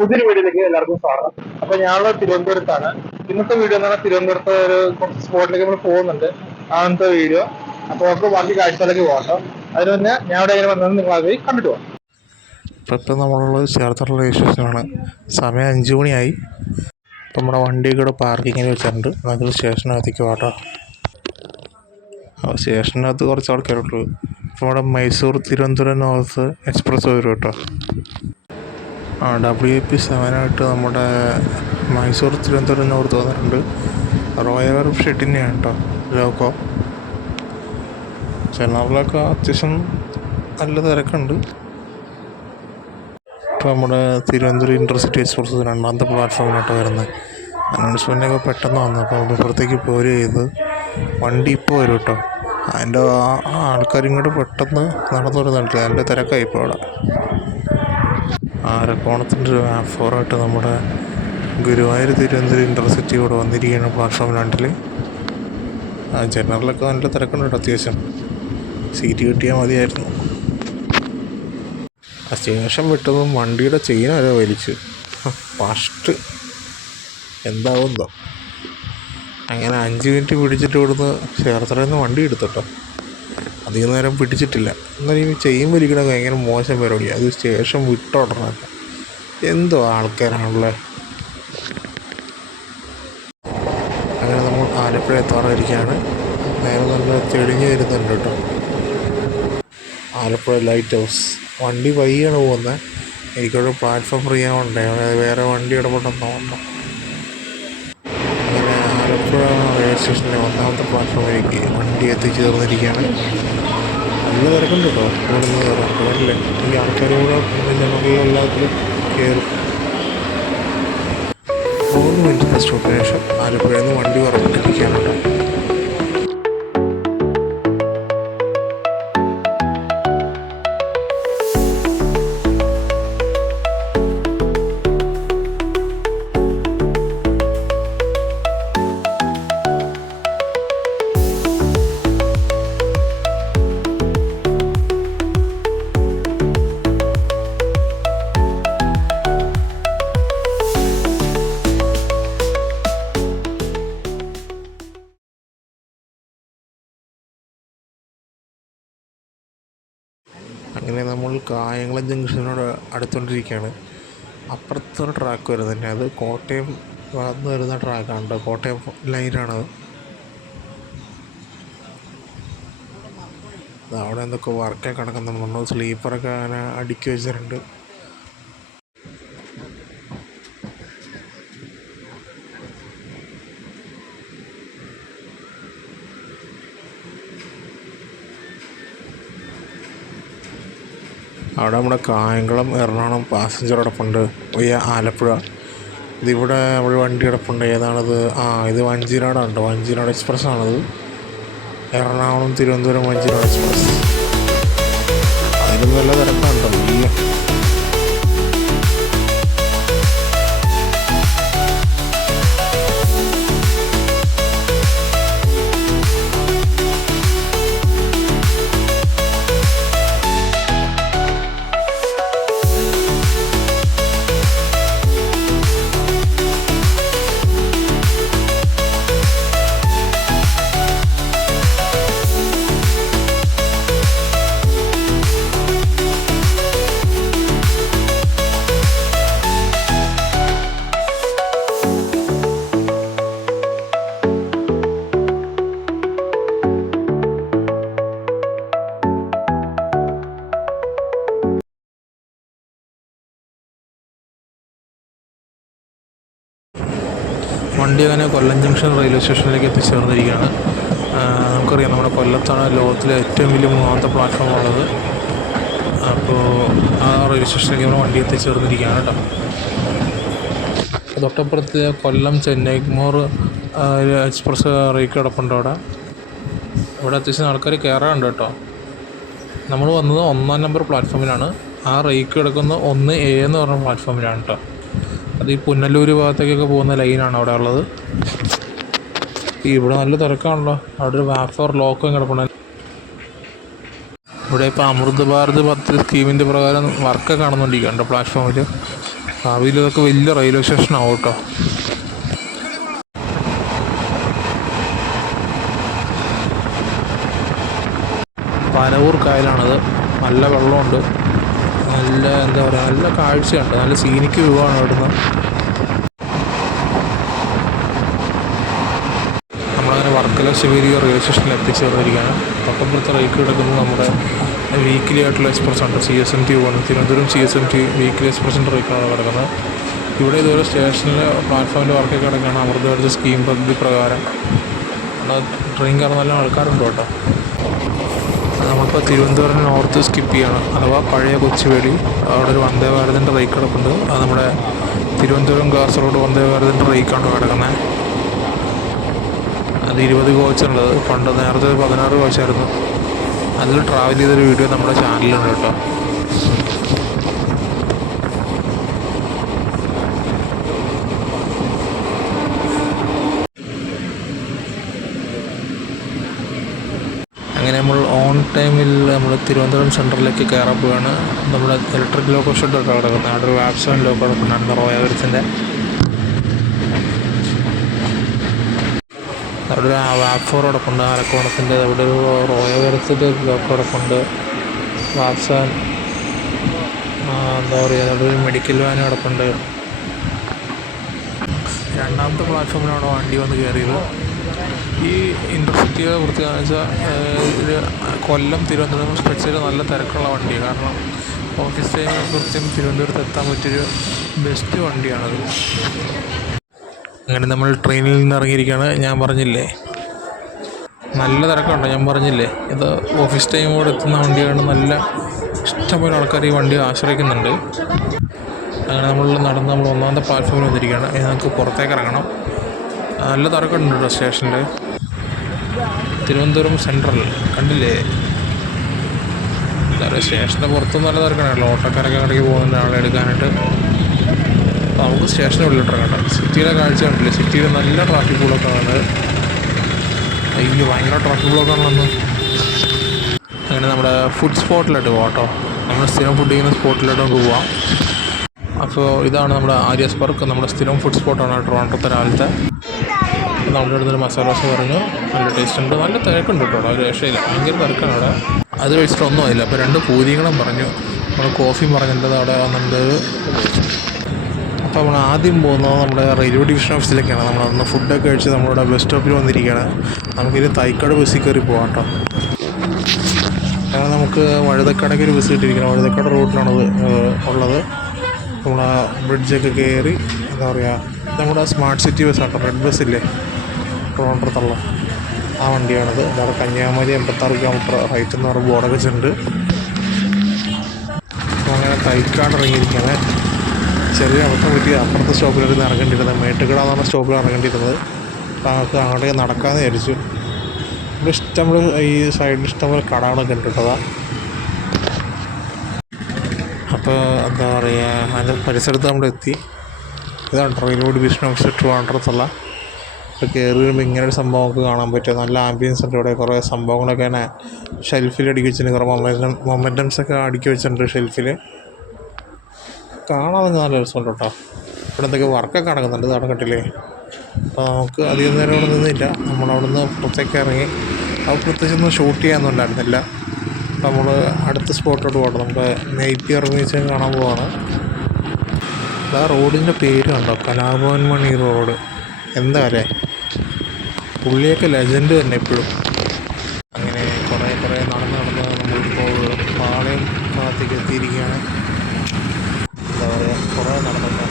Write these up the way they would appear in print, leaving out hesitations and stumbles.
പുതിയൊരു വീഡിയോയിലേക്ക് എല്ലാവർക്കും സ്വാഗതം. അപ്പൊ ഞാനുള്ള തിരുവനന്തപുരത്താണ്. ഇന്നത്തെ വീഡിയോ എന്ന് പറഞ്ഞാൽ തിരുവനന്തപുരത്ത് ഒരു കുറച്ച് സ്പോട്ടിലേക്ക് നമ്മൾ പോകുന്നുണ്ട്. അങ്ങനത്തെ വീഡിയോ. അപ്പൊ നമുക്ക് ബാക്കി കാഴ്ചകളിലേക്ക് പോകാം. അതിന് മുന്നേ ഞാൻ ഇവിടെ എങ്ങനെ വന്നത് നിങ്ങൾ അത് കണ്ടിട്ട് പോകാം. ഇപ്പം നമ്മളുള്ളത് ചേർത്തല റെയിൽവേ സ്റ്റേഷനാണ്. സമയം 5 മണിയായി. ഇപ്പം നമ്മുടെ വണ്ടിയൊക്കെ ഇവിടെ പാർക്കിങ്ങിൽ വെച്ചിട്ടുണ്ട്. നമുക്ക് സ്റ്റേഷനകത്തേക്ക് പോകാം. സ്റ്റേഷനകത്ത് കുറച്ച് ആൾക്കാരുള്ളൂ. ഇപ്പം നമ്മുടെ മൈസൂർ തിരുവനന്തപുരം നോർത്ത് എക്സ്പ്രസ് വരും കേട്ടോ. WP7 നമ്മുടെ മൈസൂർ തിരുവനന്തപുരം നോർത്ത് വന്നിട്ടുണ്ട്. റോയൽ ഷെഡിനെയാണ് കേട്ടോ ലോക്കോ. ജനറലൊക്കെ അത്യാവശ്യം നല്ല തിരക്കുണ്ട്. ഇപ്പോൾ നമ്മുടെ തിരുവനന്തപുരം ഇൻ്റർസിറ്റി എക്സ്പ്രസ് 2ാമത്തെ പ്ലാറ്റ്ഫോമിലോട്ട് വരുന്നത്. അനൗൺസ്മെൻറ്റൊക്കെ പെട്ടെന്ന് വന്നു. അപ്പോൾ അവിടെ പുറത്തേക്ക് പോര് ചെയ്ത് വണ്ടി ഇപ്പോൾ വരും കേട്ടോ. അതിൻ്റെ ആൾക്കാരിങ്ങോട്ട് പെട്ടെന്ന് നടന്നു വരുന്നുണ്ട്. അതിൻ്റെ തിരക്കായി ഇപ്പോൾ അവിടെ. ആരക്കോണത്തിൻ്റെ ഒരു ആഫോറായിട്ട് നമ്മുടെ ഗുരുവായൂർ തിരുവനന്തപുരം ഇൻ്റർസിറ്റി ഇവിടെ വന്നിരിക്കുകയാണ് പ്ലാറ്റ്ഫോം 2. ജനറലൊക്കെ നല്ല തിരക്കുണ്ട് കേട്ടോ. അത്യാവശ്യം സീറ്റ് കിട്ടിയാൽ മതിയായിരുന്നു. ആ സ്റ്റേഷൻ വിട്ടതും വണ്ടിയുടെ ചെയിൻ വരെ വലിച്ച് ഫസ്റ്റ് എന്താവുന്നോ. അങ്ങനെ 5 മിനിറ്റ് പിടിച്ചിട്ട് ഇവിടുന്ന് ചേർത്തലയിൽ നിന്ന് വണ്ടി എടുത്തോട്ടോ. അധികം നേരം പിടിച്ചിട്ടില്ല. എന്നാലും ഈ ചെയിൻ വലിക്കണ ഭയങ്കര മോശം പരിപാടിയാണ്. അത് സ്റ്റേഷൻ വിട്ടോടണമല്ല. എന്തോ ആൾക്കാരാണല്ലേ. അങ്ങനെ നമ്മൾ ആലപ്പുഴ എത്താറായിരിക്കുകയാണ്. നേരെ നല്ല തെളിഞ്ഞ് വരുന്നുണ്ട് കേട്ടോ. Alappuzha light house. വണ്ടി വൈകിയാണ് പോകുന്നത്. എനിക്കൊരു പ്ലാറ്റ്ഫോം ഫ്രീ ആവണ്ടേ, വേറെ വണ്ടി ഇടപെട്ടെന്ന് തോന്നുന്നു. അങ്ങനെ ആലപ്പുഴ റെയിൽവേ സ്റ്റേഷനിലെ 1ാമത്തെ പ്ലാറ്റ്ഫോമിലേക്ക് വണ്ടി എത്തിച്ചേർന്നിരിക്കുകയാണ്. നല്ല തിരക്കുണ്ട് കേട്ടോ. ഇവിടെ നിന്ന് കയറില്ലേ ഈ ആൾക്കാർ കൂടെ ജനറലെല്ലാത്തിലും കയറും. 3 മിനിറ്റ് സ്റ്റോപ്പിന് ശേഷം ആലപ്പുഴയിൽ നിന്ന് വണ്ടി പുറപ്പെട്ടിരിക്കുകയാണ് കേട്ടോ. അങ്ങനെ നമ്മൾ കായംകുളം ജംഗ്ഷനോട് അടുത്തുകൊണ്ടിരിക്കുകയാണ്. അപ്പുറത്തൊരു ട്രാക്ക് വരുന്നുണ്ട്. അത് കോട്ടയം ഭാഗത്ത് വരുന്ന ട്രാക്കാണ് കേട്ടോ. കോട്ടയം ലൈനാണത്. അവിടെ എന്തൊക്കെ വർക്കൊക്കെ നടക്കുന്നുണ്ട്. സ്ലീപ്പറൊക്കെ അങ്ങനെ അടുക്കി വെച്ചിട്ടുണ്ട്. അവിടെ നമ്മുടെ കായംകുളം എറണാകുളം പാസഞ്ചർ കിടപ്പുണ്ട് വയ്യ ആലപ്പുഴ. ഇതിവിടെ ഒരു വണ്ടി കിടപ്പുണ്ട്. ഏതാണത്? ഇത് വഞ്ചിനാടാണ് കേട്ടോ. വഞ്ചിനാട് എക്സ്പ്രസ് ആണത്. എറണാകുളം തിരുവനന്തപുരം വഞ്ചിനാട് എക്സ്പ്രസ്. അതിനും നല്ല തിരക്കുണ്ടോ ഈ. വണ്ടി അങ്ങനെ കൊല്ലം ജംഗ്ഷൻ റെയിൽവേ സ്റ്റേഷനിലേക്ക് എത്തിച്ചേർന്നിരിക്കുകയാണ്. നമുക്കറിയാം നമ്മുടെ കൊല്ലത്താണ് ലോകത്തിലെ ഏറ്റവും വലിയ 3ാമത്തെ പ്ലാറ്റ്ഫോം ഉള്ളത്. അപ്പോൾ ആ റെയിൽവേ സ്റ്റേഷനിലേക്ക് നമ്മുടെ വണ്ടി എത്തിച്ചേർന്നിരിക്കുകയാണ് കേട്ടോ. തൊട്ടപ്പുറത്ത് കൊല്ലം ചെന്നൈ മോർ എക്സ്പ്രസ് റെയിൽ കിടപ്പുണ്ട്. ഇവിടെ അത്യാവശ്യം ആൾക്കാർ കയറാറുണ്ട് കേട്ടോ. നമ്മൾ വന്നത് 1ാം നമ്പർ പ്ലാറ്റ്ഫോമിലാണ്. ആ റെയിൽ കിടക്കുന്ന 1A എന്ന് പറഞ്ഞ പ്ലാറ്റ്ഫോമിലാണ് കേട്ടോ. അത് ഈ പുനലൂർ ഭാഗത്തേക്കൊക്കെ പോകുന്ന ലൈനാണ് അവിടെ ഉള്ളത്. ഇവിടെ നല്ല തിരക്കാണല്ലോ. അവിടെ ഒരു വാഫർ ലോക്കും കിടപ്പുണ്ട്. ഇവിടെ ഇപ്പോൾ അമൃത് ഭാരത് 10 സ്കീമിൻ്റെ പ്രകാരം വർക്ക് കാണുന്നുണ്ടിരിക്കുകയുണ്ട് പ്ലാറ്റ്ഫോമിൽ. ഭാവിയിൽ ഇതൊക്കെ വലിയ റെയിൽവേ സ്റ്റേഷനാവും കേട്ടോ. പനവൂർ കായലാണത്. നല്ല വെള്ളമുണ്ട്, നല്ല എന്താ പറയുക, നല്ല കാഴ്ചയുണ്ട്, നല്ല സീനിക്ക് വ്യൂ ആണ് ഇവിടുന്ന്. നമ്മളങ്ങനെ വർക്കല ശിവേരി റെയിൽവേ സ്റ്റേഷനിൽ എത്തിച്ചേർന്നിരിക്കുകയാണ്. തൊട്ടപ്പുറത്ത് റേക്ക് കിടക്കുന്നത് നമ്മുടെ വീക്കിലി ആയിട്ടുള്ള എക്സ്പ്രസ് ഉണ്ട്, CSMT പോകുന്നത്. തിരുവനന്തപുരം CSMT വീക്കിലി എക്സ്പ്രസിൻ്റെ റേക്കാണ് കിടക്കുന്നത്. ഇവിടെ ഇതുപോലെ സ്റ്റേഷനിൽ പ്ലാറ്റ്ഫോമിൻ്റെ വർക്കൊക്കെ കിടക്കുകയാണ്. അമൃതഭാരത് സ്കീം പദ്ധതി പ്രകാരം ട്രെയിൻ കയറാൻ നല്ല ആൾക്കാരുണ്ട് കേട്ടോ. നമ്മളിപ്പോൾ തിരുവനന്തപുരം നോർത്ത് സ്കിപ്പ് ചെയ്യണം, അഥവാ പഴയ കൊച്ചുവേളി. അവിടെ ഒരു വന്ദേ ഭാരതിൻ്റെ റേക്ക് കിടപ്പുണ്ട്. അത് നമ്മുടെ തിരുവനന്തപുരം കാസർഗോഡ് വന്ദേ ഭാരതിൻ്റെ റേക്കാണ് കിടക്കുന്നത്. അത് 20 കോച്ചുള്ളത്. പണ്ട് നേരത്തെ 16 കോച്ചായിരുന്നു. അതിൽ ട്രാവൽ ചെയ്തൊരു വീഡിയോ നമ്മുടെ ചാനലിലുണ്ട് കേട്ടോ. അങ്ങനെ നമ്മൾ ഓൺ ടൈമിൽ നമ്മൾ തിരുവനന്തപുരം സെൻട്രലിലേക്ക് കയറാൻ പോവുകയാണ്. നമ്മുടെ ഇലക്ട്രിക് ലോക്കോ ഷെഡൊക്കെ കിടക്കുന്നത്. അവിടെ ഒരു വാപ്സോൺ ലോക്കോ കിടക്കുന്നുണ്ട്, റോയവരത്തിൻ്റെ. അവിടെ ഒരു വാപ്ഫോർ കിടപ്പുണ്ട്, അരക്കോണത്തിൻ്റെ. അവിടെ ഒരു റോയവരത്തിൻ്റെ ലോക്കോ കിടപ്പുണ്ട്, വാപ്സാൻ. എന്താ പറയുക, അവിടെ ഒരു മെഡിക്കൽ വാൻ കിടപ്പുണ്ട്. രണ്ടാമത്തെ പ്ലാറ്റ്ഫോമിലാണ് വണ്ടി വന്ന് കയറിയത്. ഈ ഇൻ്റർസിറ്റിയെ വൃത്തിയാണെന്ന് വെച്ചാൽ ഒരു കൊല്ലം തിരുവനന്തപുരം സ്പെഷ്യൽ നല്ല തിരക്കുള്ള വണ്ടിയാണ്. കാരണം ഓഫീസ് ടൈമിൽ കൃത്യം തിരുവനന്തപുരത്ത് എത്താൻ പറ്റിയൊരു ബെസ്റ്റ് വണ്ടിയാണത്. അങ്ങനെ നമ്മൾ ട്രെയിനിൽ നിന്ന് ഇറങ്ങിയിരിക്കുകയാണ്. ഞാൻ പറഞ്ഞില്ലേ നല്ല തിരക്കുണ്ട്, ഞാൻ പറഞ്ഞില്ലേ ഇത് ഓഫീസ് ടൈമോടെ എത്തുന്ന വണ്ടിയാണ്. നല്ല ഇഷ്ടംപോലെ ആൾക്കാർ ഈ വണ്ടി ആശ്രയിക്കുന്നുണ്ട്. അങ്ങനെ നമ്മൾ ഒന്നാമത്തെ പ്ലാറ്റ്ഫോമിൽ വന്നിരിക്കുകയാണ്. നമുക്ക് പുറത്തേക്ക് ഇറങ്ങണം. നല്ല തിരക്കുണ്ട് കേട്ടോ സ്റ്റേഷനിൽ. തിരുവനന്തപുരം സെൻട്രൽ കണ്ടില്ലേ, എന്താ പറയുക, സ്റ്റേഷൻ്റെ പുറത്തും നല്ല തിരക്കാണല്ലോ. ഓട്ടോക്കാരൊക്കെ ഇടയ്ക്ക് പോകുന്നുണ്ട് ആളെ എടുക്കാനായിട്ട്. അപ്പോൾ നമുക്ക് സ്റ്റേഷൻ്റെ ഉള്ളിലിട്ട് ഇറങ്ങാം. സിറ്റിയിലെ കാഴ്ച കണ്ടില്ലേ, സിറ്റിയിൽ നല്ല ട്രാഫിക് ബ്ലോക്കാണ് ഉള്ളത്. അയ്യോ, ഭയങ്കര ട്രാഫിക് ബ്ലോക്കാണല്ലോ. അങ്ങനെ നമ്മുടെ ഫുഡ് സ്പോട്ടിലോട്ട് പോകാം കേട്ടോ. നമ്മൾ സ്ഥിരം ഫുഡ് ചെയ്യുന്ന സ്പോട്ടിലോട്ട് നമുക്ക് പോവാം. അപ്പോൾ ഇതാണ് നമ്മുടെ ആര്യാസ് പാർക്ക്, നമ്മുടെ സ്ഥിരം ഫുഡ് സ്പോട്ടാണ് ട്രിവാൻഡ്രത്തെ രാവിലത്തെ. നമ്മുടെ അടുത്തൊരു മസാല ദോശ പറഞ്ഞു, നല്ല ടേസ്റ്റ് ഉണ്ട്, നല്ല തിരക്കുണ്ട് കേട്ടോ. ഒരു രക്ഷയില്ല, ഭയങ്കര തിരക്കാണ് അവിടെ. അത് കഴിച്ചിട്ടൊന്നും ആയില്ല. അപ്പോൾ 2 പൂരികളും പറഞ്ഞു, നമ്മൾ കോഫിയും പറഞ്ഞിട്ടുണ്ട് അവിടെ വന്നിട്ടുണ്ട്. അപ്പോൾ നമ്മൾ ആദ്യം പോകുന്നത് നമ്മുടെ റെയിൽവേ ഡിവിഷൻ ഓഫീസിലേക്കാണ്. നമ്മളന്ന് ഫുഡൊക്കെ കഴിച്ച് നമ്മളിവിടെ ബസ് സ്റ്റോപ്പിൽ വന്നിരിക്കുകയാണ്. നമുക്കിനി തൈക്കാട് ബസ്സിൽ കയറി പോകാം കേട്ടോ. കാരണം നമുക്ക് വഴുതക്കാടേക്ക് ഒരു ബസ് കിട്ടിയിരിക്കണം. വഴുതക്കാട് റൂട്ടിലാണത് ഉള്ളത്. നമ്മൾ ആ ബ്രിഡ്ജൊക്കെ കയറി, എന്താ പറയുക, നമ്മുടെ സ്മാർട്ട് സിറ്റി ബസ്സാണ് കേട്ടോ. റെഡ് ബസ്സില്ലേ ട്രിവാൻഡ്രത്തുള്ള ആ വണ്ടിയാണിത്. അവിടെ കന്യാകുമാരി 86 കിലോമീറ്റർ ഹൈറ്റ് എന്ന് പറഞ്ഞ ബോർഡൊക്കെ വെച്ചിട്ടുണ്ട്. അപ്പോൾ അങ്ങനെ തൈക്കാട് ഇറങ്ങിയിരിക്കുകയാണ്. ചെറിയ അബദ്ധം പറ്റി അപ്പുറത്തെ സ്റ്റോപ്പിലായിരുന്നു ഇറങ്ങേണ്ടിയിരുന്നത്. മേട്ടുകട എന്ന് പറഞ്ഞ സ്റ്റോപ്പിലാണ് ഇറങ്ങേണ്ടിയിരുന്നത്. അപ്പോൾ നമുക്ക് അങ്ങോട്ടേക്ക് നടക്കാമെന്ന് വിചാരിച്ചു. ഇവിടെ ഇഷ്ടംപോലെ ഈ സൈഡിൽ ഇഷ്ടംപോലെ കടകളൊക്കെ ഉണ്ട് കേട്ടോ. അപ്പോൾ എന്താ പറയുക, അതിൻ്റെ പരിസരത്ത് നമ്മളെത്തി. ഇതാണ് റെയിൽവേ ഡിവിഷൻ ഓഫീസ് ട്രിവാൻഡ്രത്തുള്ള. ഇപ്പോൾ കയറി വരുമ്പോൾ ഇങ്ങനൊരു സംഭവമൊക്കെ കാണാൻ പറ്റും. നല്ല ആംബിയൻസ് ഉണ്ട് ഇവിടെ. കുറേ സംഭവങ്ങളൊക്കെ തന്നെ ഷെൽഫിൽ അടുക്കി വെച്ചിട്ടുണ്ട്. കുറേ മൊമെൻറ്റംസൊക്കെ അടുക്കി വെച്ചിട്ടുണ്ട് ഷെൽഫിൽ. കാണാൻ നല്ല രസമുണ്ട് കേട്ടോ. ഇവിടെ എന്തൊക്കെ വർക്കൊക്കെ നടക്കുന്നുണ്ട്, നടക്കട്ടില്ലേ. അപ്പോൾ നമുക്ക് അധികം നേരം അവിടെ നിന്നില്ല. നമ്മളവിടുന്ന് പുറത്തേക്ക് ഇറങ്ങി. അത് പ്രത്യേകിച്ചൊന്നും ഷൂട്ട് ചെയ്യാനൊന്നുണ്ടായിരുന്നില്ല. നമ്മൾ അടുത്ത സ്പോട്ടോട്ട് പോകട്ടെ. നമ്മുടെ നേപ്പിയർ മ്യൂസിയം കാണാൻ പോവാണ്. ആ റോഡിൻ്റെ പേര് കണ്ടോ, കലാഭവൻ മണി റോഡ്. എന്താ അല്ലേ, പുള്ളിയൊക്കെ ലെജൻഡ് തന്നെ എപ്പോഴും. അങ്ങനെ കുറേ നടന്ന് നമ്മളിപ്പോൾ പാളയം ഭാഗത്തേക്ക് എത്തിയിരിക്കുകയാണ്. എന്താ പറയുക, കുറേ നടന്നിട്ട്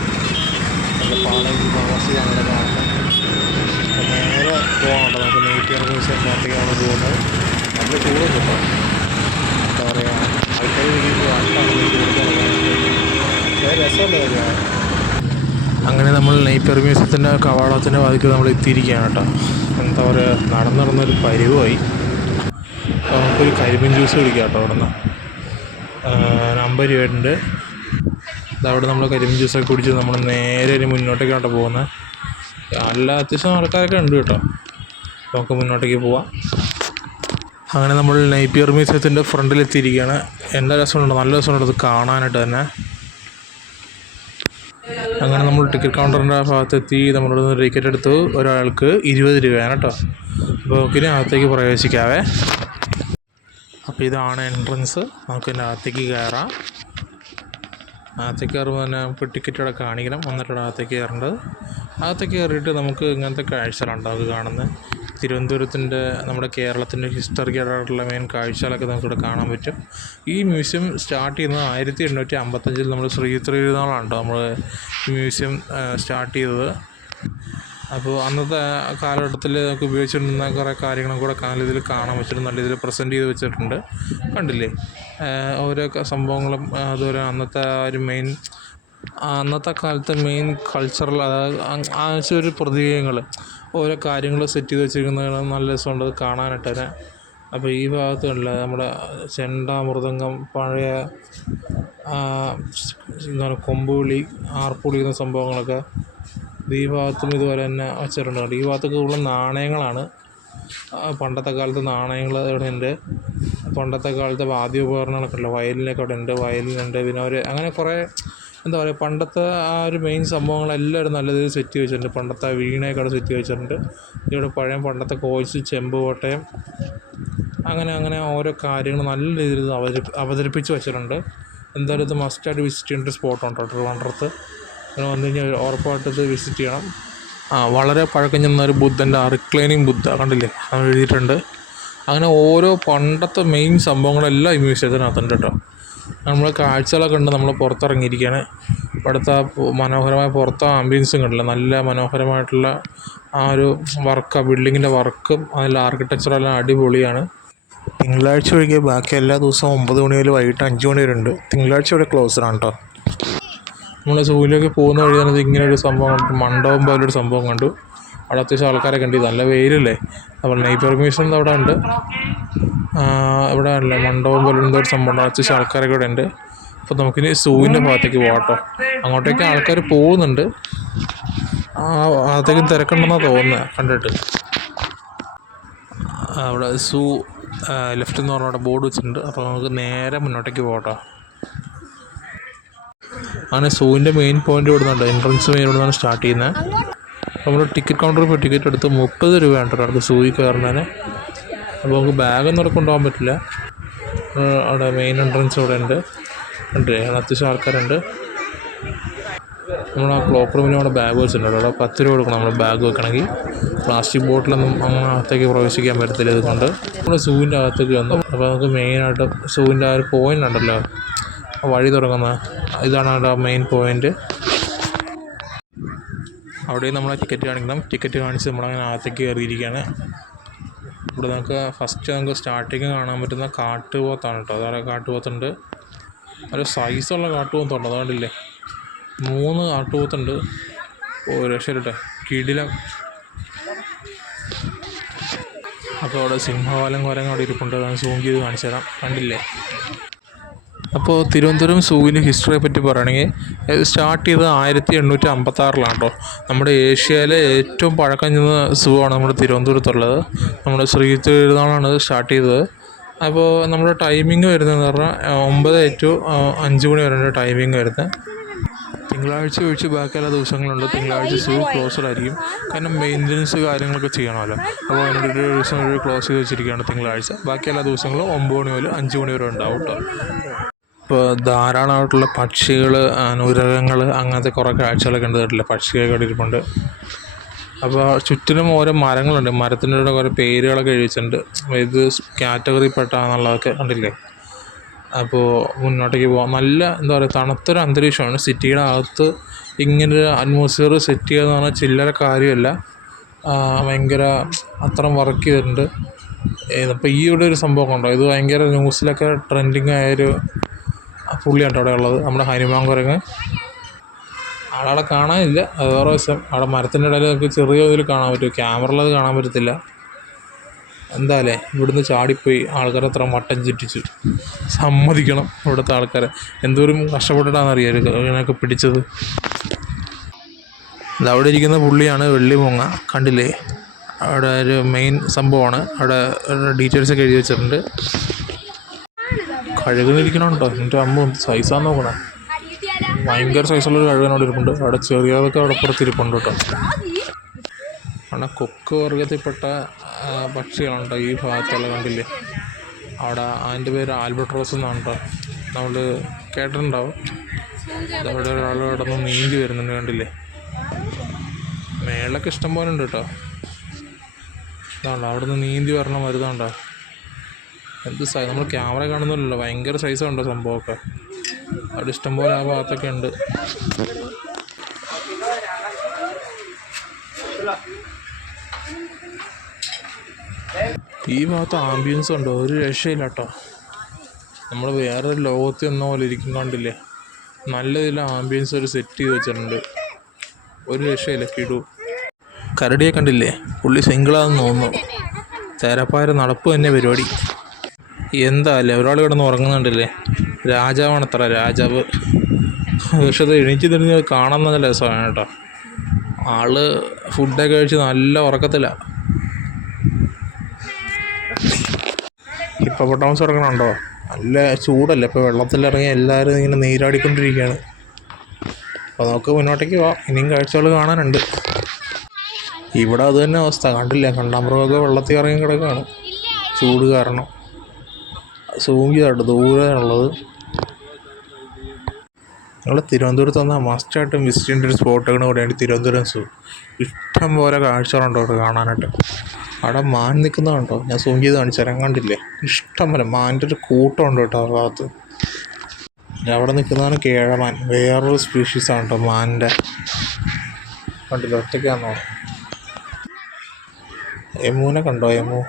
നല്ല പാളയം പ്രവാസി അങ്ങനെ കാണുന്നത്. അപ്പോൾ നേരെ പോകാനുണ്ട്. നമുക്ക് നേപ്പിയർ മ്യൂസിയം ഭാഗത്തേക്കാണ് പോകുന്നത്. നല്ല ചൂട് കിട്ടും. എന്താ പറയുക, ആൾക്കാർ രസമുള്ള കാര്യമാണ്. അങ്ങനെ നമ്മൾ നേപ്പിയർ മ്യൂസിയത്തിൻ്റെ കവാടത്തിൻ്റെ വാതിക്കൽ നമ്മൾ എത്തിയിരിക്കുകയാണ് കേട്ടോ. എന്താ പറയുക, നടന്നൊരു പരിവായി. അപ്പോൾ നമുക്കൊരു കരിമ്പിൻ ജ്യൂസ് കുടിക്കാം കേട്ടോ. അവിടെ നിന്ന് 50 രൂപയുണ്ട്. അതവിടെ നമ്മൾ കരിമ്പിൻ ജ്യൂസൊക്കെ കുടിച്ച് നമ്മൾ നേരെ ഒരു മുന്നോട്ടേക്കാണ് പോകുന്നത്. നല്ല അത്യാവശ്യം ആൾക്കാരൊക്കെ ഉണ്ട് കേട്ടോ. നമുക്ക് മുന്നോട്ടേക്ക് പോവാം. അങ്ങനെ നമ്മൾ നേപ്പിയർ മ്യൂസിയത്തിൻ്റെ ഫ്രണ്ടിലെത്തിയിരിക്കുകയാണ്. എന്താ രസമുണ്ടോ, നല്ല രസമുണ്ട് അത് കാണാനായിട്ട് തന്നെ. അങ്ങനെ നമ്മൾ ടിക്കറ്റ് കൗണ്ടറിൻ്റെ ആ ഭാഗത്തെത്തി നമ്മളിവിടെ നിന്ന് ടിക്കറ്റ് എടുത്തു. ഒരാൾക്ക് 20 രൂപയാണ് കേട്ടോ. അപ്പോൾ നമുക്കിനി അകത്തേക്ക് പ്രവേശിക്കാവേ. അപ്പോൾ ഇതാണ് എൻട്രൻസ്. നമുക്ക് ഇതിൻ്റെ അകത്തേക്ക് കയറാം. അകത്തേക്ക് കയറുമ്പോൾ തന്നെ നമുക്ക് ടിക്കറ്റ് ഇവിടെ കാണിക്കണം, എന്നിട്ടാണ് അകത്തേക്ക് കയറേണ്ടത്. അകത്തേക്ക് കയറിയിട്ട് നമുക്ക് ഇങ്ങനത്തെ കാഴ്ചകളുണ്ട് നമുക്ക് കാണുന്നത്. തിരുവനന്തപുരത്തിൻ്റെ നമ്മുടെ കേരളത്തിൻ്റെ ഹിസ്റ്ററിക്കലായിട്ടുള്ള മെയിൻ കാഴ്ചകളൊക്കെ നമുക്കിവിടെ കാണാൻ പറ്റും. ഈ മ്യൂസിയം സ്റ്റാർട്ട് ചെയ്യുന്നത് 1855 നമ്മൾ ശ്രീ തിരുനാളാണ് കേട്ടോ നമ്മൾ ഈ മ്യൂസിയം സ്റ്റാർട്ട് ചെയ്തത്. അപ്പോൾ അന്നത്തെ കാലഘട്ടത്തിൽ നമുക്ക് ഉപയോഗിച്ചുകൊണ്ടിരുന്ന കുറേ കാര്യങ്ങളും കൂടെ നല്ല ഇതിൽ കാണാൻ പറ്റും, നല്ല ഇതിൽ പ്രസൻറ്റ് ചെയ്ത് വെച്ചിട്ടുണ്ട്. കണ്ടില്ലേ ഓരോ സംഭവങ്ങളും. അതുപോലെ അന്നത്തെ ഒരു അന്നത്തെ കാലത്തെ മെയിൻ കൾച്ചറൽ, അതായത് ആ ഒരു പ്രതീകങ്ങൾ, ഓരോ കാര്യങ്ങൾ സെറ്റ് ചെയ്ത് വെച്ചിരിക്കുന്നത് നല്ല രസമുണ്ട് അത് കാണാനായിട്ട് തന്നെ. അപ്പോൾ ഈ ഭാഗത്തുള്ള നമ്മുടെ ചെണ്ട, മൃദംഗം, പഴയ എന്താണ് കൊമ്പുവിളി, ആർപ്പുളി എന്ന സംഭവങ്ങളൊക്കെ ഈ ഭാഗത്തും ഇതുപോലെ തന്നെ വെച്ചിട്ടുണ്ട്. ഈ ഭാഗത്തൊക്കെ ഉള്ള നാണയങ്ങളാണ്. പണ്ടത്തെ കാലത്തെ നാണയങ്ങൾ ഇവിടെ ഉണ്ട്. പണ്ടത്തെ കാലത്തെ വാദ്യോപകരണങ്ങളൊക്കെ ഉള്ള വയലിനൊക്കെ അവിടെ ഉണ്ട്, വയലിനുണ്ട്. പിന്നെ അങ്ങനെ കുറേ എന്താ പറയുക, പണ്ടത്തെ ആ ഒരു മെയിൻ സംഭവങ്ങളെല്ലാവരും നല്ല രീതിയിൽ സെറ്റ് ചെയ്ത് വെച്ചിട്ടുണ്ട്. പണ്ടത്തെ വീണയൊക്കെ അവിടെ സെറ്റ് വെച്ചിട്ടുണ്ട്. ഇവിടെ പണ്ടത്തെ കോഴ്സ്, ചെമ്പ് കോട്ടയം, അങ്ങനെ ഓരോ കാര്യങ്ങൾ നല്ല രീതിയിൽ അവതരിപ്പിച്ച് വെച്ചിട്ടുണ്ട്. എന്തായാലും ഇത് മസ്റ്റായിട്ട് വിസിറ്റ് ചെയ്യേണ്ട ഒരു സ്പോട്ടുണ്ട് ട്രിവാൻഡ്രത്ത്. അങ്ങനെ വന്നു കഴിഞ്ഞാൽ ഉറപ്പായിട്ട് ഇത് വിസിറ്റ് ചെയ്യണം. വളരെ പഴക്കം ചെന്ന ഒരു ബുദ്ധൻ്റെ റിക്ലൈനിങ് ബുദ്ധ കണ്ടില്ലേ, അത് എഴുതിയിട്ടുണ്ട്. അങ്ങനെ ഓരോ പണ്ടത്തെ മെയിൻ സംഭവങ്ങളെല്ലാം ഈ മ്യൂസിയത്തിനകത്തുണ്ട് കേട്ടോ. നമ്മൾ കാഴ്ചകളൊക്കെ ഉണ്ട്. നമ്മൾ പുറത്തിറങ്ങിയിരിക്കുകയാണ്. ഇവിടുത്തെ മനോഹരമായ പുറത്തെ ആംബിയൻസും കണ്ടില്ല, നല്ല മനോഹരമായിട്ടുള്ള ആ ഒരു വർക്ക്, ബിൽഡിങ്ങിൻ്റെ വർക്കും അതിൻ്റെ ആർക്കിടെക്ചറെല്ലാം അടിപൊളിയാണ്. തിങ്കളാഴ്ച ഒഴികെ ബാക്കി എല്ലാ ദിവസവും 9 മണി മുതൽ വൈകിട്ട് 5 മണി വരെ ഉണ്ട്. തിങ്കളാഴ്ച ഇവിടെ ക്ലോസ്ഡാണ് കേട്ടോ. നമ്മൾ സൂയിലേക്ക് പോകുന്ന വഴി തന്നെ ഇങ്ങനെ ഒരു സംഭവം കണ്ടു, മണ്ഡപം പോലൊരു സംഭവം കണ്ടു. അവിടെ അത്യാവശ്യം ആൾക്കാരൊക്കെ ഉണ്ട്. നല്ല വെയിലല്ലേ. അപ്പോൾ നെയ്ബർ മ്യൂസിയം അവിടെ ഉണ്ട്. ഇവിടെ അല്ല മണ്ഡപം പോലെ എന്തോ ഒരു സംഭവം ഉണ്ട്. അത്യാവശ്യം ആൾക്കാരൊക്കെ ഇവിടെ ഉണ്ട്. അപ്പോൾ നമുക്കിനി സൂവിൻ്റെ ഭാഗത്തേക്ക് പോകാം കേട്ടോ. അങ്ങോട്ടേക്ക് ആൾക്കാർ പോകുന്നുണ്ട്. അകത്തേക്കും തിരക്കുണ്ടെന്നാണ് തോന്നുന്നത് കണ്ടിട്ട്. അവിടെ സൂ ലെഫ്റ്റ് എന്ന് പറഞ്ഞാൽ അവിടെ ബോർഡ് വെച്ചിട്ടുണ്ട്. അപ്പോൾ നമുക്ക് നേരെ മുന്നോട്ടേക്ക് പോകട്ടോ. അങ്ങനെ സൂവിൻ്റെ മെയിൻ പോയിൻ്റ് ഇവിടുന്നുണ്ട്. എൻട്രൻസ് മെയിൻ ഇവിടുന്നാണ് സ്റ്റാർട്ട് ചെയ്യുന്നത്. നമ്മൾ ടിക്കറ്റ് കൗണ്ടറിൽ പോയി ടിക്കറ്റ് എടുത്ത് 30 രൂപയാണ് കേട്ടോ അടുത്ത് സൂയിൽ കയറുന്നതിന്. അപ്പോൾ നമുക്ക് ബാഗൊന്നും അവിടെ കൊണ്ടുപോകാൻ പറ്റില്ല. അവിടെ മെയിൻ എൻട്രൻസ് ഇവിടെ ഉണ്ട്. അത്യാവശ്യം ആൾക്കാരുണ്ട്. നമ്മൾ ആ ക്ലോക്ക് റൂമിൽ അവിടെ ബാഗ് വെച്ചിട്ടുണ്ട്. അവിടെ 10 രൂപ കൊടുക്കണം നമ്മൾ ബാഗ് വെക്കണമെങ്കിൽ. പ്ലാസ്റ്റിക് ബോട്ടിലൊന്നും അങ്ങനെ അകത്തേക്ക് പ്രവേശിക്കാൻ പറ്റത്തില്ല. ഇതുകൊണ്ട് നമ്മൾ സൂവിൻ്റെ അകത്തേക്ക് വന്നു. അപ്പോൾ നമുക്ക് മെയിനായിട്ട് സൂവിൻ്റെ ആ ഒരു പോയിൻ്റ് ഉണ്ടല്ലോ, വഴി തുടങ്ങുന്ന ഇതാണ് അവിടെ മെയിൻ പോയിൻ്റ്. അവിടെയും നമ്മളെ ടിക്കറ്റ് കാണിക്കണം. ടിക്കറ്റ് കാണിച്ച് നമ്മളങ്ങനെ അകത്തേക്ക് കയറിയിരിക്കുകയാണ്. ഇവിടെ നമുക്ക് സ്റ്റാർട്ടിങ് കാണാൻ പറ്റുന്ന കാട്ടുപോത്താണ് കേട്ടോ. അതവിടെ കാട്ടുപോത്തുണ്ട്. ഒരു സൈസുള്ള കാട്ടുപോത്തുണ്ട്. അതുകൊണ്ടില്ലേ 3 കാട്ടുപോത്തുണ്ട്. രക്ഷയിട്ടെ കിടിലം. അപ്പോൾ അവിടെ സിംഹവാലം കുരങ്ങ് അവിടെ ഇരിപ്പുണ്ട്. അതാണ് സൂം ചെയ്ത് കാണിച്ചു തരാം. കണ്ടില്ലേ. അപ്പോൾ തിരുവനന്തപുരം സൂവിൻ്റെ ഹിസ്റ്ററിയെ പറ്റി പറയുകയാണെങ്കിൽ സ്റ്റാർട്ട് ചെയ്തത് 1856 കേട്ടോ. നമ്മുടെ ഏഷ്യയിലെ ഏറ്റവും പഴക്കം ചെന്ന സൂ ആണ് നമ്മുടെ തിരുവനന്തപുരത്തുള്ളത്. നമ്മുടെ ശ്രീ തിരുനാളാണ് സ്റ്റാർട്ട് ചെയ്തത്. അപ്പോൾ നമ്മുടെ ടൈമിങ് വരുന്നതെന്ന് പറഞ്ഞാൽ 9 to 5 മണി വരെയാണ് ടൈമിങ് വരുന്നത്. തിങ്കളാഴ്ച ഒഴിച്ച് ബാക്കി എല്ലാ ദിവസങ്ങളുണ്ട്. തിങ്കളാഴ്ച സൂ ക്ലോസ്ഡ് ആയിരിക്കും. കാരണം മെയിൻ്റനൻസ് കാര്യങ്ങളൊക്കെ ചെയ്യണമല്ലോ. അപ്പോൾ അതിനൊരു ദിവസം ക്ലോസ് ചെയ്ത് വെച്ചിരിക്കുകയാണ് തിങ്കളാഴ്ച. ബാക്കി എല്ലാ ദിവസങ്ങളും 9 മണി മുതൽ 5 മണി വരെ ഉണ്ടാവും കേട്ടോ. ഇപ്പോൾ ധാരാളമായിട്ടുള്ള പക്ഷികൾ, അനുരകങ്ങൾ, അങ്ങനത്തെ കുറേ കാഴ്ചകളൊക്കെ ഉണ്ട് കേട്ടില്ല. പക്ഷികളൊക്കെ ഇരിപ്പുണ്ട്. അപ്പോൾ ചുറ്റിനും ഓരോ മരങ്ങളുണ്ട്. മരത്തിൻ്റെ കൂടെ കുറേ പേരുകളൊക്കെ എഴുതിയിട്ടുണ്ട്. ഇത് കാറ്റഗറി പെട്ടാന്നുള്ളതൊക്കെ കണ്ടില്ലേ. അപ്പോൾ മുന്നോട്ടേക്ക് പോകാം. നല്ല എന്താ പറയുക, തണുത്തൊരു അന്തരീക്ഷമാണ്. സിറ്റിയുടെ അകത്ത് ഇങ്ങനൊരു അറ്റ്മോസ്ഫിയർ സെറ്റ് ചെയ്യുകയെന്ന് പറഞ്ഞാൽ ചില്ലറ കാര്യമല്ല. ഭയങ്കര അത്രയും വർക്ക് ചെയ്തിട്ടുണ്ട്. ഇപ്പോൾ ഈ ഇവിടെ ഒരു സംഭവം ഉണ്ടോ, ഇത് ഭയങ്കര ന്യൂസിലൊക്കെ ട്രെൻഡിങ് ആയൊരു പുള്ളിയാണ് അവിടെ ഉള്ളത്. നമ്മുടെ ഹനുമാൻ കുരങ്ങ്. ആളവിടെ കാണാനില്ല, അത് വേറെ വശം. അവിടെ മരത്തിൻ്റെ ഇടയിൽ നമുക്ക് ചെറിയ ഇതിൽ കാണാൻ പറ്റും. ക്യാമറയിലത് കാണാൻ പറ്റത്തില്ല. എന്തായാലേ ഇവിടുന്ന് ചാടിപ്പോയി ആൾക്കാരെ അത്ര മട്ടൻ ചുറ്റിച്ചു. സമ്മതിക്കണം ഇവിടുത്തെ ആൾക്കാരെ. എന്തോരം കഷ്ടപ്പെട്ടിട്ടാണെന്നറിയാം ഇതിനൊക്കെ പിടിച്ചത്. ഇതവിടെ ഇരിക്കുന്ന പുള്ളിയാണ് വെള്ളിമൂങ്ങ. കണ്ടില്ലേ, അവിടെ ഒരു മെയിൻ സംഭവമാണ്. അവിടെ ഡീറ്റെയിൽസൊക്കെ എഴുതി വെച്ചിട്ടുണ്ട്. കഴുകുന്നിരിക്കണുണ്ടോ എൻ്റെ അമ്മ, സൈസാന്ന് നോക്കണം. ഭയങ്കര സൈസുള്ളൊരു കഴുകൻ അവിടെ ഇരിപ്പുണ്ട്. അവിടെ ചെറിയതൊക്കെ അവിടെ പുറത്തിരിപ്പുണ്ട് കേട്ടോ. കാരണം കൊക്ക് വർഗത്തിൽപ്പെട്ട പക്ഷികളുണ്ടോ ഈ ഭാഗത്തുള്ള കണ്ടില്ലേ. അവിടെ അതിൻ്റെ പേര് ആൽബട്രോസ് എന്നാണ് കേട്ടോ. നമ്മൾ കേട്ടിട്ടുണ്ടാവും. അവിടെ ഒരാൾ അവിടെ നിന്ന് നീന്തി വരുന്നുണ്ട് കണ്ടില്ലേ. മേളൊക്കെ ഇഷ്ടം പോലെ ഉണ്ട് കേട്ടോ. ഇതാണ്ടോ അവിടെ നിന്ന് നീന്തി വരണ മരുന്നുണ്ടോ. എന്ത് നമ്മൾ ക്യാമറ കാണുന്നില്ലല്ലോ, ഭയങ്കര സൈസുണ്ടോ സംഭവമൊക്കെ. അവിടെ ഇഷ്ടംപോലെ ആ ഭാഗത്തൊക്കെ ഉണ്ട്. ഈ ഭാഗത്ത് ആംബിയൻസ് ഉണ്ടോ, ഒരു രക്ഷയില്ല കേട്ടോ. നമ്മൾ വേറൊരു ലോകത്തിൽ എന്ന പോലെ ഇരിക്കും കണ്ടില്ലേ. നല്ല ഇതിൽ ആംബിയൻസ് ഒരു സെറ്റ് ചെയ്ത് വെച്ചിട്ടുണ്ട്, ഒരു രക്ഷയില്ല. കിടു കരടിയെ കണ്ടില്ലേ, പുള്ളി സിംഗിളാണെന്ന് തോന്നുന്നു. തേരപ്പാര നടപ്പ് തന്നെ പരിപാടി. എന്താല്ലേ ഒരാൾ കിടന്ന് ഉറങ്ങുന്നുണ്ടല്ലേ. രാജാവാണത്ര, രാജാവ്. പക്ഷെ അത് എണീച്ച് തിരിഞ്ഞ് കാണാൻ നല്ല രസമാണ് കേട്ടോ. ആള് ഫുഡൊക്കെ കഴിച്ച് നല്ല ഉറക്കത്തിലാണ്. ഹിപ്പോപ്പൊട്ടാമസ് ഇറങ്ങണുണ്ടോ, നല്ല ചൂടല്ലേ. ഇപ്പോൾ വെള്ളത്തിലിറങ്ങി എല്ലാവരും ഇങ്ങനെ നീരാടിക്കൊണ്ടിരിക്കുകയാണ്. അപ്പോൾ നമുക്ക് മുന്നോട്ടേക്ക് പോവാം, ഇനിയും കാഴ്ചകൾ കാണാനുണ്ട്. ഇവിടെ അത് തന്നെ അവസ്ഥ കണ്ടില്ല. കണ്ടാമൃഗമൊക്കെ വെള്ളത്തിൽ ഇറങ്ങി കിടക്കുകയാണ് ചൂട് കാരണം. സൂം ചെയ്താട്ടോ ദൂരെയാണുള്ളത്. നിങ്ങൾ തിരുവനന്തപുരത്ത് വന്നാൽ മസ്റ്റായിട്ടും വിസിറ്റ് ചെയ്യേണ്ട ഒരു സ്പോട്ടുകൾ കൂടെയാണ് തിരുവനന്തപുരം സൂ. ഇഷ്ടം പോലെ കാഴ്ചകളുണ്ടോ അവിടെ കാണാനായിട്ട്. അവിടെ മാൻ നിൽക്കുന്നതുണ്ടോ, ഞാൻ സൂം ചെയ്ത് കാണിച്ചു തരാൻ. കണ്ടില്ലേ, ഇഷ്ടം പോലെ മാൻ്റെ ഒരു കൂട്ടം ഉണ്ട് കേട്ടോ ആ ഭാഗത്ത്. അവിടെ നിൽക്കുന്നതാണ് കേഴമാൻ, വേറൊരു സ്പീഷീസാണ് കേട്ടോ മാനിൻ്റെ. കണ്ടില്ലേ, ഒറ്റയ്ക്കാന്നോ. എമുവിനെ കണ്ടോ, എമു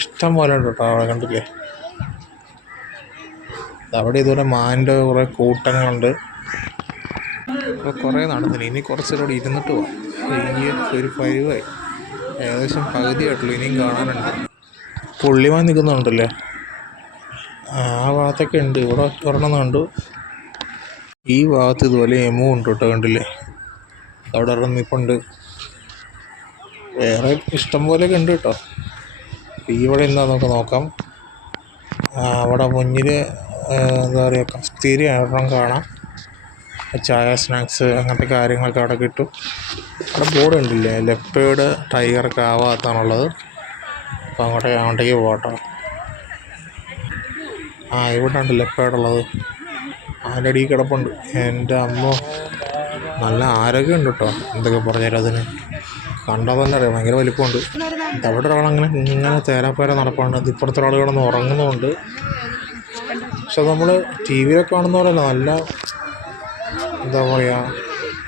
ഇഷ്ടം പോലെ ഉണ്ട് കേട്ടോ അവിടെ. കണ്ടില്ലേ, അവിടെ ഇതുപോലെ മാനിൻ്റെ കുറേ കൂട്ടങ്ങളുണ്ട്. അപ്പോൾ കുറേ നടന്നില്ല, ഇനി കുറച്ചുകൂടെ ഇരുന്നിട്ട് പോവാം. ഈ ഒരു പരിവായി ഏകദേശം പകുതിയായിട്ടുള്ളൂ, ഇനിയും കാണാനുണ്ട്. പുള്ളിമാൻ നിൽക്കുന്നുണ്ടല്ലേ, ആ ഭാഗത്തൊക്കെ ഉണ്ട്. ഇവിടെ ഒരെണ്ണം കണ്ടു. ഈ ഭാഗത്ത് ഇതുപോലെ എമു ഉണ്ട് കേട്ടോ, കണ്ടില്ലേ. അവിടെ ഒരെണ്ണം നിൽപ്പുണ്ട്. വേറെ ഇഷ്ടം പോലെയൊക്കെ ഉണ്ട് കേട്ടോ. ഇവിടെ എന്താ നമുക്ക് നോക്കാം. അവിടെ മുന്നിൽ എന്താ പറയുക, കസ്തീരി ഒരെണ്ണം കാണാം. ചായ, സ്നാക്സ് അങ്ങനത്തെ കാര്യങ്ങളൊക്കെ അവിടെ കിട്ടും. അവിടെ ബോർഡ് ഉണ്ടില്ലേ, ലെപ്പേർഡ് ടൈഗറൊക്കെ ആ ഭാഗത്താണുള്ളത്. അപ്പോൾ അങ്ങോട്ടേക്ക് പോകട്ടോ. ഇവിടെ ഉണ്ട് ലെപ്പേർഡുള്ളത്, അതിൻ്റെ അടിയിൽ കിടപ്പുണ്ട്. എൻ്റെ അമ്മ നല്ല ആരോഗ്യമുണ്ട് കേട്ടോ. എന്തൊക്കെ പറഞ്ഞാലും അതിന് കണ്ടാൽ തന്നെ അറിയാം, ഭയങ്കര വലിപ്പമുണ്ട്. അവിടെ ഒരാളങ്ങനെ ഇങ്ങനെ തേരാപ്പേര നടപ്പാണ്. ഇപ്പുറത്തെ ഒരാൾ കിടന്ന് ഉറങ്ങുന്നുമുണ്ട്. പക്ഷെ നമ്മൾ ടി വിയിലൊക്കെ കാണുന്ന പോലെയല്ല, നല്ല എന്താ പറയുക,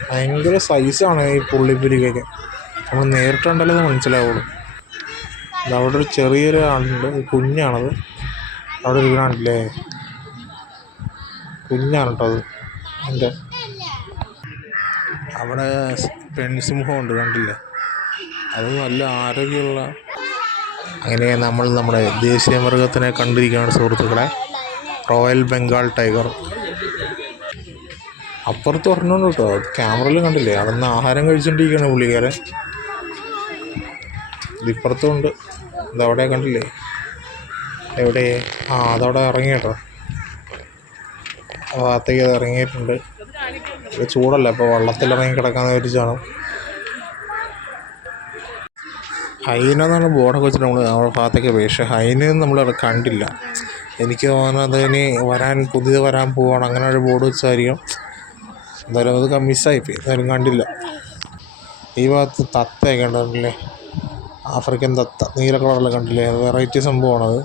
ഭയങ്കര സൈസാണ് ഈ പുള്ളിപ്പുലിക്കൊക്കെ. നമ്മൾ നേരിട്ട് കണ്ടാലേ അത് മനസ്സിലാവുള്ളൂ. അവിടെ ഒരു ചെറിയൊരു ആളുണ്ട്, കുഞ്ഞാണത്. അവിടെ ഇരിക്കണില്ലേ, കുഞ്ഞാണ് കേട്ടോ അത്. എൻ്റെ അവിടെ പെൺസിംഹമുണ്ട്, കണ്ടില്ലേ. അത് നല്ല ആരോഗ്യമുള്ള. അങ്ങനെ നമ്മൾ നമ്മുടെ ദേശീയ മൃഗത്തിനെ കണ്ടിരിക്കുകയാണ് സുഹൃത്തുക്കളെ, റോയൽ ബംഗാൾ ടൈഗർ. അപ്പുറത്ത് പറഞ്ഞോണ്ട് കേട്ടോ, ക്യാമറയിൽ കണ്ടില്ലേ, അവിടെ നിന്ന് ആഹാരം കഴിച്ചുകൊണ്ടിരിക്കുകയാണ് പുള്ളിക്കാരൻ. ഇതിപ്പുറത്തും ഉണ്ട്, ഇതവിടെ കണ്ടില്ലേ. എവിടെ, അതവിടെ ഇറങ്ങി കേട്ടോ, ആ ഭാഗത്തേക്ക് അത് ഇറങ്ങിയിട്ടുണ്ട്. ഇത് ചൂടല്ല, അപ്പോൾ വെള്ളത്തിലിറങ്ങി കിടക്കാമെന്ന് വിചാരിച്ചാണ്. ഹൈന എന്നാണ് ബോർഡൊക്കെ വെച്ചിട്ട് നമ്മൾ ആ ഭാഗത്തേക്ക് പോയി. പക്ഷേ ഹൈനയൊന്നും നമ്മൾ കണ്ടില്ല. എനിക്ക് തോന്നുന്നത് ഇനി പുതിയത് വരാൻ പോവാണ്, അങ്ങനെ ഒരു ബോർഡ് വെച്ചായിരിക്കും. എന്തായാലും അത് മിസ്സായിപ്പോയി, എന്തായാലും കണ്ടില്ല. ഈ ഭാഗത്ത് തത്തയൊക്കെ ഉണ്ടല്ലേ, ആഫ്രിക്കൻ തത്ത, നീല കളറിൽ കണ്ടില്ലേ. അത് വെറൈറ്റി സംഭവമാണത്,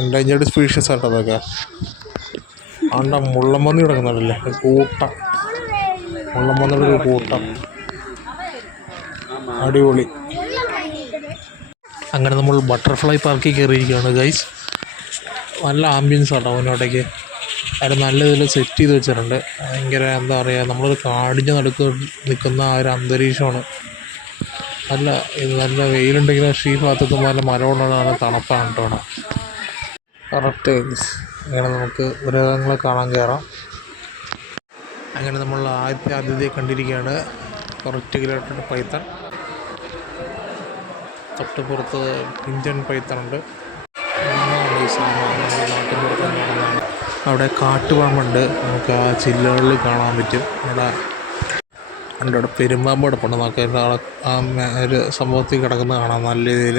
എൻഡേഞ്ചേർഡ് സ്പീഷീസ് ആട്ടോ അതൊക്കെ. ആണ്ട മുള്ളമ്പന്നി കിടക്കുന്നുണ്ടല്ലേ, കൂട്ടം മുള്ളമ്പന്നിയുടെ ഒരു കൂട്ടം, അടിപൊളി. അങ്ങനെ നമ്മൾ ബട്ടർഫ്ലൈ പാർക്കിൽ കയറിയിരിക്കുകയാണ് ഗൈസ്. നല്ല ആംബിയൻസ് ആട്ടോ മുന്നോട്ടേക്ക്. അവിടെ നല്ല ഇതിൽ സെറ്റ് ചെയ്ത് വെച്ചിട്ടുണ്ട്. ഭയങ്കര എന്താ പറയുക, നമ്മളൊരു കാടിൻ്റെ നടുക്ക് നിൽക്കുന്ന ആ ഒരു അന്തരീക്ഷമാണ്. നല്ല വെയിലുണ്ടെങ്കിലും പക്ഷേ ഈ ഭാഗത്തെത്തുമ്പോൾ നല്ല മരമുള്ള നല്ല തണുപ്പാണ് കേട്ടോ അവിടെ. കറക്റ്റ്. അങ്ങനെ നമുക്ക് മൃഗങ്ങളെ കാണാൻ കയറാം. അങ്ങനെ നമ്മൾ ആദ്യത്തെ അതിഥിയെ കണ്ടിരിക്കുകയാണ്, റെക്റ്റിക്കുലേറ്റഡ് പൈത്തൺ. തൊട്ടുപുറത്ത് പിഞ്ചൻ പൈത്തണുണ്ട്. നാട്ടിൻപുറത്ത് നടന്നതാണ്. അവിടെ കാട്ടുപാമ്പുണ്ട്, നമുക്ക് ആ ചില്ലകളിൽ കാണാൻ പറ്റും. അവിടെ പെരുമ്പാമ്പ് കിടപ്പുണ്ട്, നമുക്ക് ആ ഒരു സംഭവത്തിൽ കിടക്കുന്നത് കാണാം നല്ല രീതിയിൽ.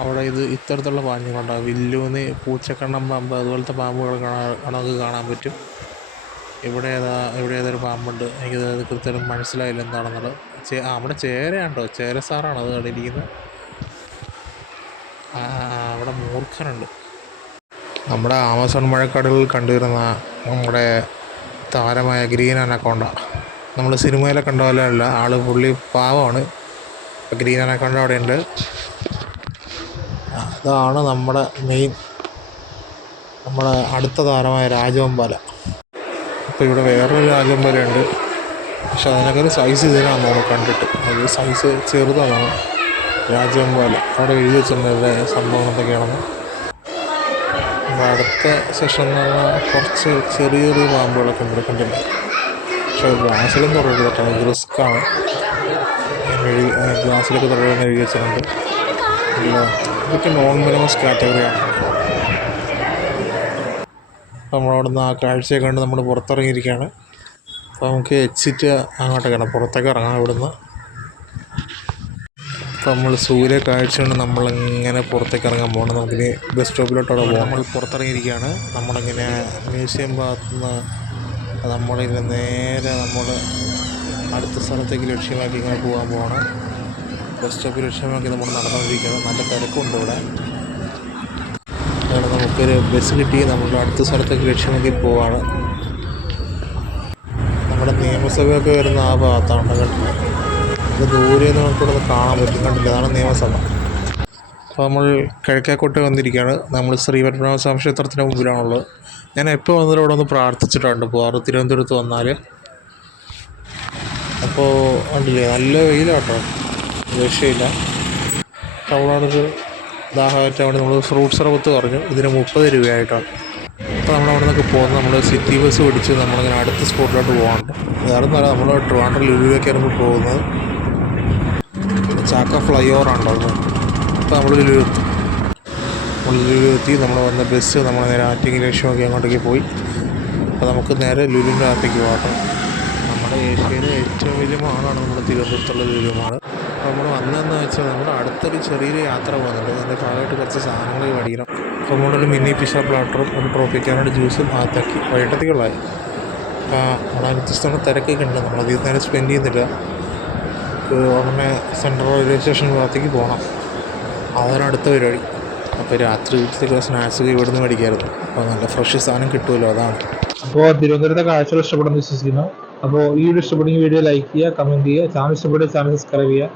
അവിടെ ഇത്തരത്തിലുള്ള പാമ്പുകളുണ്ടാകും, വില്ലൂന്ന്, പൂച്ചക്കണ്ണം പാമ്പ്, അതുപോലത്തെ പാമ്പുകൾ നമുക്ക് കാണാൻ പറ്റും. ഇവിടെ ഏതൊരു പാമ്പുണ്ട്, എനിക്കത് കൃത്യമായിട്ട് മനസ്സിലായില്ല എന്താണെന്നുള്ളത്. നമ്മുടെ ചേരയാണ് കേട്ടോ, ചേര സാറാണ് അത് കണ്ടിരിക്കുന്നത്. അവിടെ മൂർഖനുണ്ട്. നമ്മുടെ ആമസോൺ മഴക്കാടുകളിൽ കണ്ടുവരുന്ന നമ്മുടെ താരമായ ഗ്രീൻ അനക്കോണ്ട, നമ്മൾ സിനിമയിലെ കണ്ട പോലെ അല്ല, പുള്ളി പാവമാണ്. ഇപ്പം ഗ്രീൻ അനക്കോണ്ട അവിടെ ഉണ്ട്. അതാണ് നമ്മുടെ അടുത്ത താരമായ രാജവെമ്പാല. അപ്പോൾ ഇവിടെ വേറൊരു രാജവെമ്പാലയുണ്ട്, പക്ഷെ അതിനൊക്കെ ഒരു സൈസ് ഇതിനാണ് നമ്മൾ കണ്ടിട്ട്, അത് സൈസ് ചെറുതാണ് രാജവെമ്പാല. അവിടെ എഴുതി വെച്ചിട്ടുണ്ട് സംഭവം എന്തൊക്കെയാണെന്ന്. അടുത്ത സെഷൻ എന്ന് പറഞ്ഞാൽ കുറച്ച് ചെറിയ ചെറിയ പാമ്പുകളൊക്കെ ഉണ്ട്, കണ്ടില്ല. പക്ഷേ ഗ്ലാസ്സിലും തുടരുത് കേട്ടോ, ഇത് റിസ്ക്കാണ്. ഗ്ലാസ്സിലൊക്കെ തുടരുന്ന എഴുതി വെച്ചിട്ടുണ്ട്. ഇതൊക്കെ നോൺ വെനമസ് കാറ്റഗറിയാണ്. നമ്മളവിടെ നിന്ന് ആ കാഴ്ചയെ കണ്ട് നമ്മൾ പുറത്തിറങ്ങിയിരിക്കുകയാണ്. അപ്പോൾ നമുക്ക് എക്സിറ്റ് അങ്ങോട്ടേക്കാണ്, പുറത്തേക്ക് ഇറങ്ങാം ഇവിടുന്ന്. അപ്പോൾ നമ്മൾ സൂര്യ കാഴ്ച കൊണ്ട് നമ്മളിങ്ങനെ പുറത്തേക്ക് ഇറങ്ങാൻ പോകണം. നമുക്കിനി ബസ് സ്റ്റോപ്പിലോട്ടവിടെ പോകാം. നമ്മൾ പുറത്തിറങ്ങിയിരിക്കുകയാണ്. നമ്മളിങ്ങനെ മ്യൂസിയം ഭാഗത്തുനിന്ന് നമ്മളിങ്ങനെ നേരെ അടുത്ത സ്ഥലത്തേക്ക് ലക്ഷ്യമാക്കി ഇങ്ങനെ പോകാൻ പോകണം. ബസ് സ്റ്റോപ്പ് ലക്ഷ്യമാക്കി നമ്മൾ നടന്നുകൊണ്ടിരിക്കുകയാണ്. നല്ല തിരക്കുണ്ട് ഇവിടെ. അവിടെ നമുക്കൊരു ബസ് കിട്ടി, നമ്മുടെ അടുത്ത സ്ഥലത്തേക്ക് ലക്ഷ്യമാക്കി പോവാണ്. നമ്മുടെ നിയമസഭയൊക്കെ വരുന്ന ആ ഭാഗത്താണ് കണ്ടില്ല, അത് ദൂരെ നിന്ന് നമുക്കിവിടെ കാണാൻ പറ്റും, കണ്ടില്ല, അതാണ് നിയമസഭ. അപ്പോൾ നമ്മൾ കിഴക്കേക്കോട്ട വന്നിരിക്കുകയാണ്. നമ്മൾ ശ്രീപത്മനാഭസ്വാമി ക്ഷേത്രത്തിന് മുമ്പിലാണുള്ളത്. ഞാൻ എപ്പോൾ വന്നാലും ഇവിടെ ഒന്ന് പ്രാർത്ഥിച്ചിട്ടുണ്ട് പോകാറ്, തിരുവനന്തപുരത്ത് വന്നാൽ. അപ്പോൾ കണ്ടില്ലേ, നല്ല വെയിലാട്ടോ, രക്ഷയില്ല. അവിടെയൊരു ദാഹമായിട്ട് വേണ്ടി നമ്മൾ ഫ്രൂട്ട് സർബത്ത് പറഞ്ഞു, ഇതിന് 30 രൂപയായിട്ടാണ്. അപ്പോൾ നമ്മളവിടെ നിന്നൊക്കെ പോകുന്നത് നമ്മൾ സിറ്റി ബസ് പിടിച്ച് നമ്മളിങ്ങനെ അടുത്ത സ്പോട്ടിലോട്ട് പോകാനുണ്ട്. വേറെ ഒന്നുമല്ല, നമ്മൾ ട്രിവാൻഡ്രം ലുലുവിലേക്കായിരുന്നു പോകുന്നത്. ചാക്ക ഫ്ലൈ ഓവറാണല്ലോ അത്. അപ്പോൾ നമ്മൾ ലുലുവിലെത്തി. നമ്മൾ വന്ന ബസ് നമ്മൾ നേരെ ആറ്റിങ്ങൽ ലക്ഷ്യമാക്കി അങ്ങോട്ടേക്ക് പോയി. അപ്പോൾ നമുക്ക് നേരെ ലുലുവിൻ്റെ അകത്തേക്ക് പോകട്ടെ. നമ്മുടെ ഏഷ്യയിലെ ഏറ്റവും വലിയ മാളാണ് നമ്മുടെ തിരുവനന്തപുരത്തുള്ള ലുലു മാള്. അപ്പോൾ നമ്മൾ വന്നതെന്ന് വെച്ചാൽ നമ്മുടെ അടുത്തൊരു ചെറിയൊരു യാത്ര പോകുന്നുണ്ട്, അതിൻ്റെ ഭാഗമായിട്ട് കുറച്ച് സാധനങ്ങൾ മേടിക്കണം. അപ്പോൾ നമ്മളൊരു മിനി പിസ്സ പ്ലാറ്ററും ഒരു ട്രോപ്പിക്കാനോട് ജ്യൂസും ആക്കി വൈകിട്ടത്തേക്കുള്ളതായി. അപ്പോൾ അവിടെ വ്യത്യസ്തമായ തിരക്കൊക്കെ ഉണ്ട്, നമ്മളധികം നേരം സ്പെൻഡ് ചെയ്യുന്നില്ല. ഉടനെ സെൻട്രൽ റെയിൽവേ സ്റ്റേഷൻ ഭാഗത്തേക്ക് പോകണം, അതാണ് അടുത്ത പരിപാടി. അപ്പോൾ രാത്രി വീട്ടിലേക്കുള്ള സ്നാക്സ് ഇവിടെ നിന്ന് മേടിക്കായിരുന്നു. അപ്പോൾ നല്ല ഫ്രഷ് സാധനം കിട്ടുമല്ലോ, അതാണ്. അപ്പോൾ തിരുവനന്തപുരത്തെ കാഴ്ചകൾ ഇഷ്ടപ്പെടുന്നു വിശ്വസിക്കുന്നു. അപ്പോൾ ഈ വീഡിയോ ഇഷ്ടപ്പെടുന്ന വീഡിയോ ലൈക്ക് ചെയ്യുക, കമൻറ്റ് ചെയ്യുക, ചാനൽ ഇഷ്ടപ്പെടുക ചാനൽ സബ്സ്ക്രൈബ് ചെയ്യുക.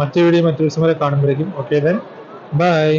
മറ്റൊരു വീഡിയോ മറ്റൊരു ദിവസം വരെ കാണുമ്പോഴേക്കും ഓക്കെ ദെൻ ബൈ.